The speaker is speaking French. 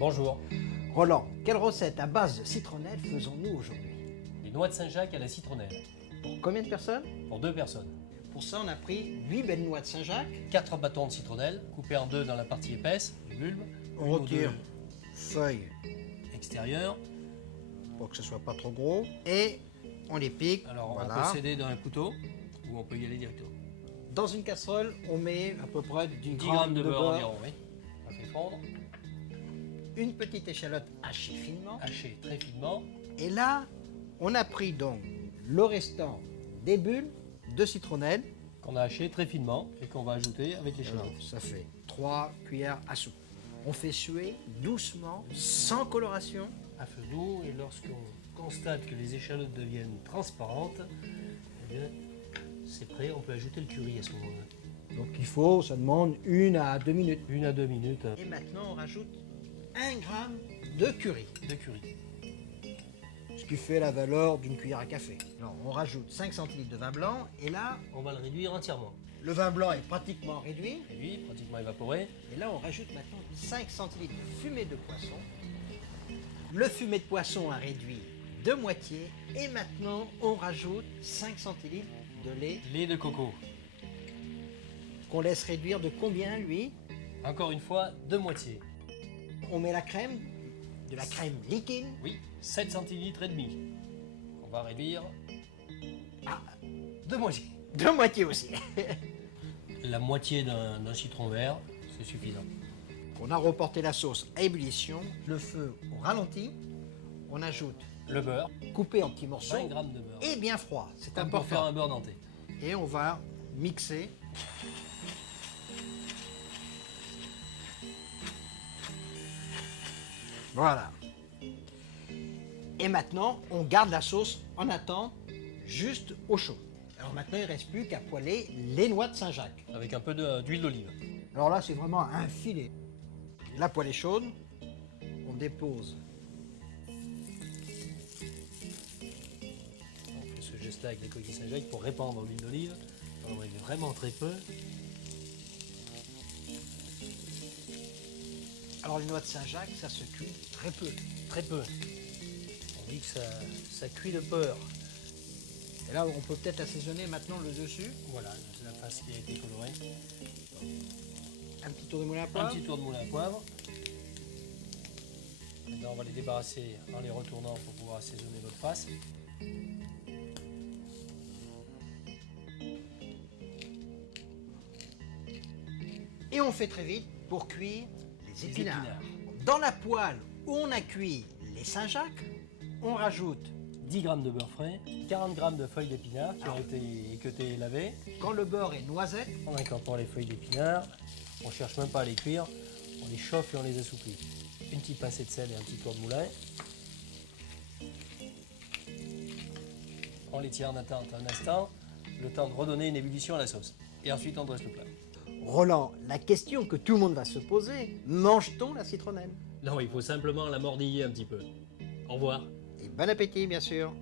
Bonjour. Roland, quelle recette à base de citronnelle faisons-nous aujourd'hui? Des noix de Saint-Jacques à la citronnelle. Pour combien de personnes? Pour 2 personnes. Pour ça, on a pris 8 belles noix de Saint-Jacques. 4 bâtons de citronnelle, coupés en 2 dans la partie épaisse du bulbe. On Une ou retire deux feuilles extérieures. pour que ce soit pas trop gros. Et on les pique. Alors voilà. on peut s'aider d'un couteau ou on peut y aller directement. Dans une casserole, on met à peu près 10 10 grammes de beurre environ, oui. On fait fondre, une petite échalote hachée finement. hacher très finement. Et là, on a pris donc le restant des bulbes de citronnelle. Qu'on a haché très finement et qu'on va ajouter avec les Alors, l'échalote. ça fait 3 cuillères à soupe. On fait suer doucement, sans coloration. À feu doux, et lorsqu'on constate que les échalotes deviennent transparentes, eh bien, c'est prêt, on peut ajouter le curry à ce moment-là. Donc il faut, ça demande 1 à 2 minutes. 1 à 2 minutes Et maintenant, on rajoute 1 gramme de curry, de curry. ce qui fait la valeur d'une cuillère à café. Alors, on rajoute 5 centilitres de vin blanc, et là, On va le réduire entièrement. le vin blanc est pratiquement réduit. Et lui, pratiquement évaporé. Et là, on rajoute maintenant 5 centilitres de fumée de poisson. Le fumet de poisson a réduit de moitié. Et maintenant, on rajoute 5 centilitres de lait Lait de coco. qu'on laisse réduire de combien, lui? Encore une fois, de moitié. On met la crème, de la crème liquide. Oui, 7 centilitres et demi. On va réduire de moitié. De moitié aussi. La moitié d'un citron vert, c'est suffisant. On a reporté la sauce à ébullition, le feu au ralenti. On ajoute, Le beurre, coupé en petits morceaux, 20 grammes de beurre. et bien froid. C'est Comme pour faire important. un beurre denté. Et on va mixer. Voilà. Et maintenant, on garde la sauce en attendant juste au chaud. Alors maintenant, il ne reste plus qu'à poêler les noix de Saint-Jacques. Avec un peu d'huile d'olive. Alors là, c'est vraiment un filet. La poêle est chaude. On dépose. On fait ce geste-là avec les coquilles Saint-Jacques pour répandre l'huile d'olive. On va mettre vraiment très peu. Alors les noix de Saint-Jacques, ça se cuit très peu. Très peu. On dit que ça cuit le beurre. Et là, on peut peut-être assaisonner maintenant le dessus. Voilà, c'est la face qui a été colorée. Un petit tour de moulin à Un poivre. petit tour de moulin à poivre. Maintenant, on va les débarrasser en les retournant pour pouvoir assaisonner notre face. Et on fait très vite pour cuire les Les épinards. épinards. Dans la poêle où on a cuit les Saint-Jacques, on rajoute, 10 grammes de beurre frais, 40 grammes de feuilles d'épinards qui ont été équeutées et lavées. quand le beurre est noisette, On incorpore les feuilles d'épinards. On ne cherche même pas à les cuire. On les chauffe et on les assouplit. Une petite pincée de sel et un petit tour de moulin. On les tient en attente un instant, le temps de redonner une ébullition à la sauce. Et ensuite, on dresse le plat. Roland, la question que tout le monde va se poser, mange-t-on la citronnelle? Non, il faut simplement la mordiller un petit peu. Au revoir. Et bon appétit, bien sûr.